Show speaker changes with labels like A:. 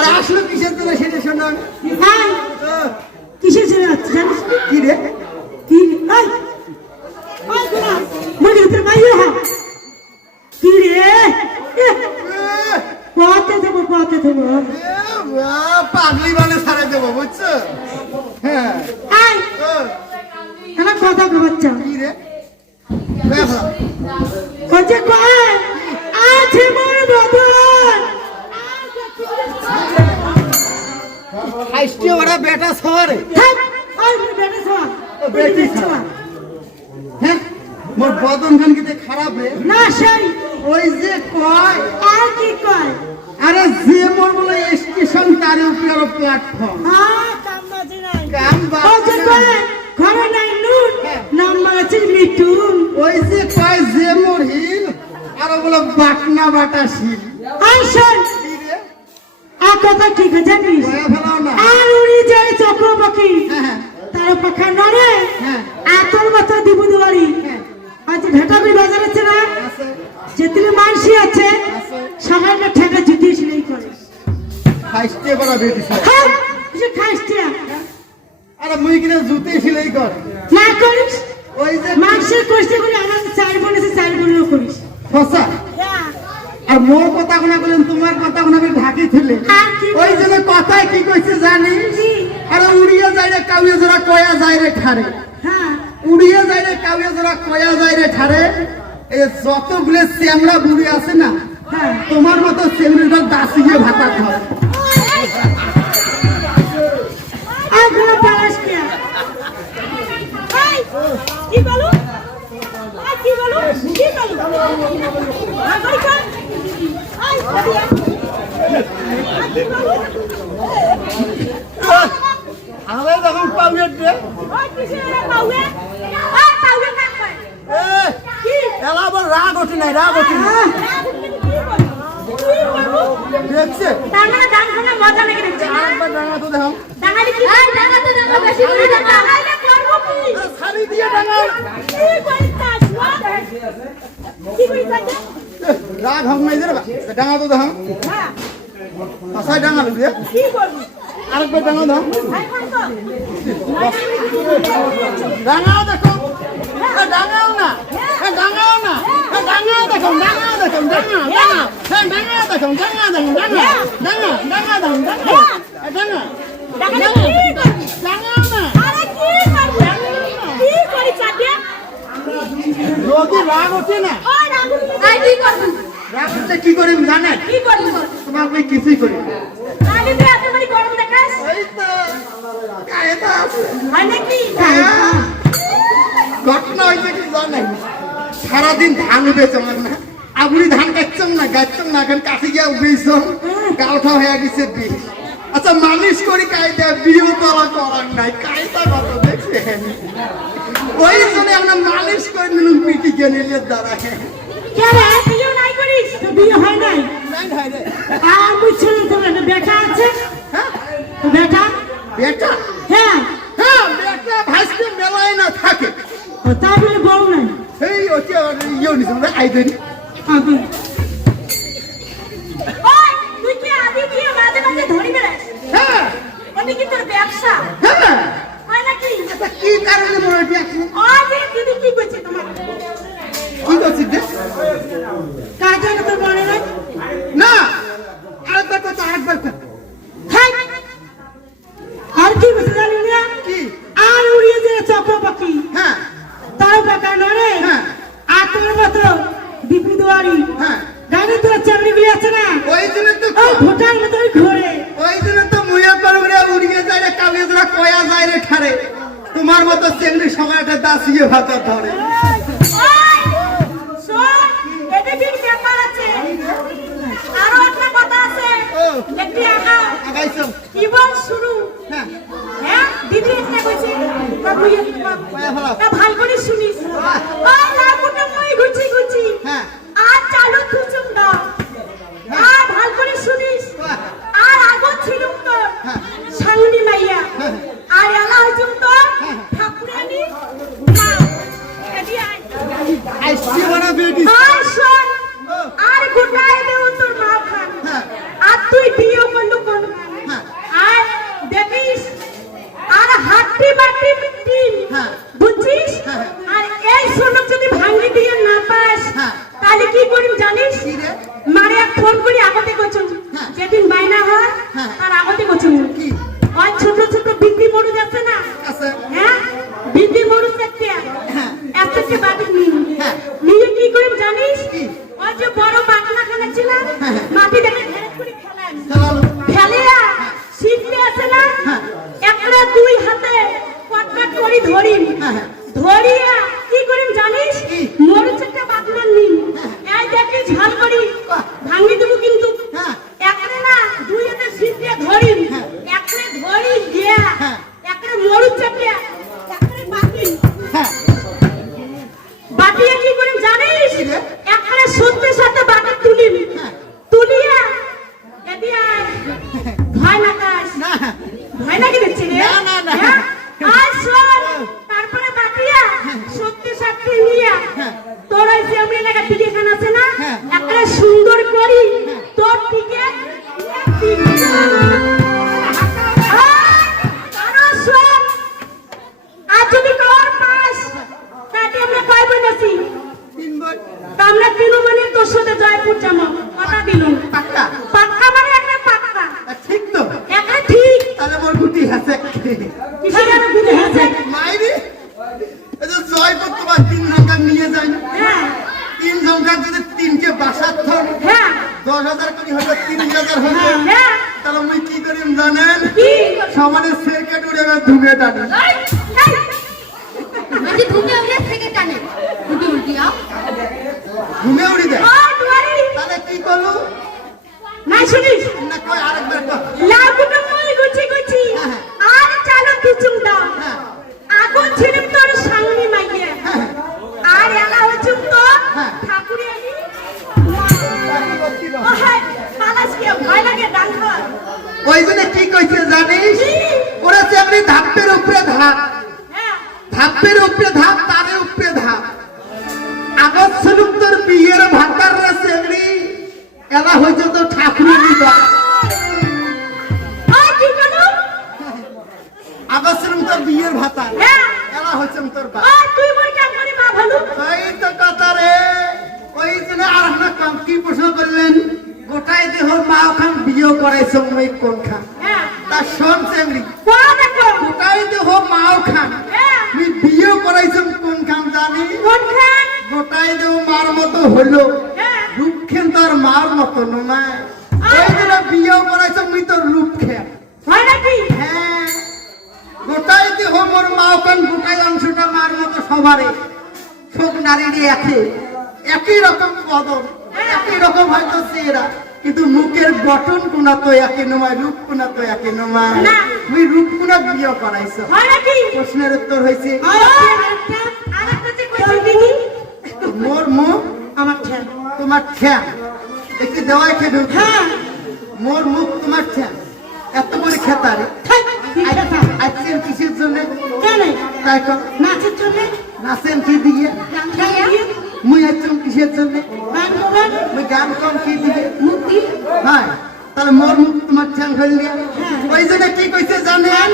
A: আর আসলো কিসের জন্য সেটা শোনো।
B: হ্যাঁ কিসের ছেলে হচ্ছে জানিস?
A: কি রে?
B: কি? রে এই ওই মনে হতে মাইয়া হ্যাঁ। কি রে? পথে দেবো পথে দেবো
A: আইসটি ওরা বেটা শহরে
B: ওই বেটা
A: হ্যাঁ মোর বদন খান কিতে খারাপ রে?
B: না সেই।
A: ওই যে কয়
B: আর কি কয়?
A: আরে যে মোর বলে স্টেশন তার উপরে প্ল্যাটফর্ম
B: হ্যাঁ কাম বাজে নাই।
A: কাম বাজে
B: কয় ঘরে নাই নুন মিঠুন।
A: ওই যে কয় যে মোর হিল আরও বলে বাটনা বাটা শিল।
B: আই কথা ঠিক জানিস? আর উড়ি যায় চক্র পাখি।
A: হ্যাঁ হ্যাঁ।
B: তার পাখা নড়ে
A: হ্যাঁ।
B: এতর মতো দিব দুয়ারি।
A: হ্যাঁ।
B: আজ ভেটাবি বাজার আছে না?
A: আছে।
B: মানসি আছে না ঠেকা জুতিয়ে সিলাই করে।
A: ফাইস্টে করা বেটি
B: হ্যাঁ সে
A: আরে মুই কিনে জুতে সিলাই কর।
B: না করিস
A: ওই যে
B: মাংসের কষ্টে করে আমার চার বোন আছে চার বোনও করিস
A: ফসা আর মোর কথা কোনা বলেন তোমার কথা কোনা আমি ঢাকি ছিলে। ওই জন্য কথায় কি কইছে জানিস
B: কি?
A: আরে উড়িয়ে যায় রে কাউয়ে জোড়া কয়া যায় রে ঠারে।
B: হ্যাঁ।
A: উড়িয়ে যায় রে কাউয়ে জোড়া কয়া যায় রে ঠারে। এই যতগুলো শ্যামলা বুড়ি আছে না
B: হ্যাঁ।
A: তোমার মতো শ্যামলিটা দাসিয়ে ভাতা
B: কিয়া কি? বলো? কি বলো? কি বলো? বলো
A: যখন পাউয়ে আবার রাগ ওঠে নাই রাগ ওঠে নাই দেখছে
B: তার দাম মজা লেগে দেখছে?
A: আরেকবার ডাঙা তো দেখাও।
B: ডাঙালি কি এই তো? ডাঙা বেশি করে ডাঙা আইলে করব কি
A: শাড়ি দিয়ে
B: কি করিস কি করিস
A: রাগ হং নাই রে ডাঙা তো
B: হ্যাঁ
A: আসায় ডাঙা লুবে আরেকবার ডাঙা
B: তো
A: ডাঙাও দেখো ডাঙাও না। ডাঙাও না। ডাঙাও দেখো ডাঙাও দেখো ডাঙা ডাঙা হ্যাঁ ডাঙা দেখো দেখো ডাঙাও। না। রাগ ওঠে না।
B: কি
A: রাগ কি করি জানেন?
B: কি করবি
A: তোমার আমি কিছুই করি।
B: আগে তুই এত বড় গরম দেখাস?
A: এই তো কায়দা আছে।
B: হয় নাকি?
A: ঘটনা হয়েছে কি জানেন? সারাদিন ধান উঠেছে আমার না। আবুড়ি ধান কাটছম না গাছছম না এখন কাছে গিয়া উঠেছম গাউঠা হয়ে গেছে বিষ। আচ্ছা মালিশ করি কায়দা বিয়ে তোলা করার নাই। কায়দা কত দেখছেন? ওই জন্য আমরা মালিশ করে পিটি কে নিলে দ্বারা।
B: কে নাই করিস? তো বিয়ে হয় নাই? আর বুঝছ তো একটা বেটা আছে।
A: হ্যাঁ?
B: তো বেটা?
A: বেটা?
B: হ্যাঁ।
A: হ্যাঁ বেটা ভাসতে মেলায় না থাকে।
B: তা বলে বউ নাই।
A: এই ইয়ে নিছে আমরা আইদেরি
B: আগে। ওই তুই কি আদি দিয়ে মাঝে মাঝে ধরি বেড়াস?
A: হ্যাঁ।
B: ওটা কি তোর ব্যবসা?
A: হ্যাঁ।
B: হয় নাকি?
A: কি কারণে মনে হয় এখন
B: ওই যে দিদি কি করছে তোমার
A: কি করছিস রে?
B: কার জন্য তোর মনে নাই
A: না আরেকবার কথা আরেকবার কথা
B: হ্যাঁ আর কি বলছে জানি না
A: কি
B: আর উড়িয়ে যে চক্র পাখি
A: হ্যাঁ
B: তার পাকা
A: হ্যাঁ।
B: আর তোর মতো দীপু দুয়ারি।
A: হ্যাঁ।
B: তোর চামড়ি আছে না?
A: ওই জন্য তো
B: ওই ভোটার মতো ঘোরে।
A: ওই জন্য তো মুয়া করব রে উড়িয়ে যায় রে ধরা কয়া যায় রে ঠারে। তোমার মতো চেংড়ি সময়টা দাসিয়ে ভাতা ধরে।
B: করে ধরিম। ধরিয়া কি করিম জানিস
A: কি?
B: মরিচ একটা বাতলার নিম এই দেখি ঝাল করি যদি তোর পাস। তাতে আমরা কয়
A: তিন বোন।
B: আমরা তিন মানে তোর সাথে জয়পুর যাব। কথা দিলুম
A: পাক্কা?
B: পাক্কা মানে একটা পাক্কা।
A: ঠিক তো।
B: একটা ঠিক।
A: তাহলে মোর গুটি হাসে
B: কিসের আর বুঝে আছে
A: মাইরি? এই জয়পুর তোমার তিন সংখ্যা নিয়ে যাই
B: হ্যাঁ।
A: তিন সংখ্যা যদি তিনকে বাসার থন
B: হ্যাঁ।
A: দশ হাজার কোটি হলে তিন হাজার হলে
B: হ্যাঁ
A: তাহলে মুই কি করিম জানেন?
B: কি?
A: সমানে সেরকেট উড়ে ধুমে টানি।
C: যদি তুমি উড়ে থেকে টানে। উল্টি উল্টি আও
A: ধুমে উড়ি দেয়
B: ও দুয়ারি।
A: তাহলে কি করলু
B: নাই শুনিস
A: না কই আরেকবার কর
B: লাগুটা মই গুছি গুছি আর চালো কিছুম দাও।
A: হ্যাঁ।
B: আগুন ছিলিম তোর সামনে মাইয়ে।
A: হ্যাঁ।
B: আর এলা হচ্ছুম তো
A: হ্যাঁ।
B: ঠাকুরে। আনি পালাস কি ভয় লাগে ডাল
A: ওই জন্য কি কইছে জানিস? ওরা যেমনি ধাপের উপরে ধাপ ধাপের বিয়ে করাইছ মই কোন খান।
B: হ্যাঁ।
A: তা শোন সেমনি
B: কোয়া দেখো?
A: গোটাই দেহ মা ওখান
B: হ্যাঁ।
A: বিয়ে করাইছ কোন খান জানি। গোটাই দেহ মার মতো হলো
B: হ্যাঁ।
A: রূপখেন তার মার মতো নয় ওই বিয়ে করাইছ মুই তোর রূপখেন।
B: হ্যাঁ
A: গোটাই দেহ মোর মা ওখান গোটাই অংশটা মার মতো সবারে। সব নারীরই আছে একই রকম বদন একই রকম হয়তো চেহারা। কিন্তু মুখের গঠন কোনা তো একই নয় রূপ কোনা তো একই নয়
B: না।
A: তুমি রূপ কোনা বিয়ে করাইছ।
B: হয়
A: প্রশ্নের উত্তর হয়েছে মোর মুখ
B: আমার ঠ্যাং।
A: তোমার ঠ্যাং। একটি দেওয়াই খেবে
B: হ্যাঁ।
A: মোর মুখ তোমার ঠ্যাং। এত করে খেতারে আজকের কিসের জন্য? তাই কর।
B: নাচের জন্য?
A: নাচেন কি দিয়ে? মুই আছেন কিসের জন্য?
B: গান গান
A: মুই গান কম কি দিয়ে? হ্যাঁ। তাহলে মোর মুখ তোমার চ্যাং হইল ওই জন্য কি কইছে জানেন?